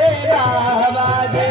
के बाबा दे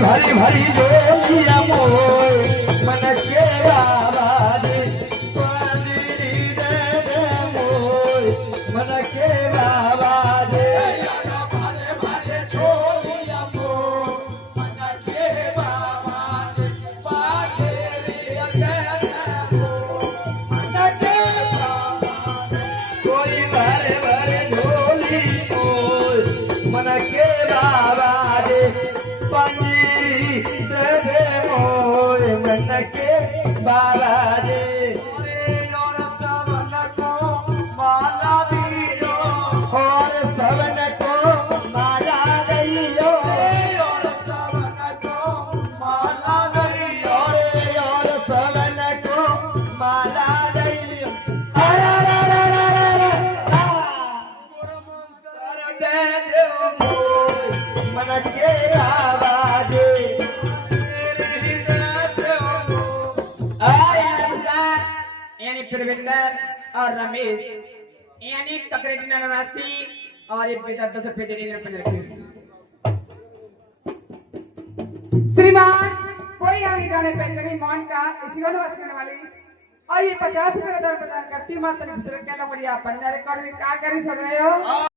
भरी भरी जोलिया मोय मन के बाबा दे पानी दे मोय मन के बाबा दे भरे भरे जोलिया मोय मन के बाबा दे पाखे दे मन के बाबा कोई भरे भरे जोली मोय मन के बाबा दे पानी दे मोय मन के बाबा दे और सबन को माला दियो और सबन को माला दियो और सबन को माला दियो और सबन को माला दियो मन के बाबा दे यानी प्रविंदर और रमेश यानी ककरेटी नवासी और एक बेटा 10 रुपए देने श्रीमान कोई आगे जाने पे कहीं मान का इसी को नवाज करने वाली और ये 50 रुपए का दर प्रदान करती मात्र निपसर के लोग बढ़िया पंजा रिकॉर्ड में क्या करी सुन रहे हो।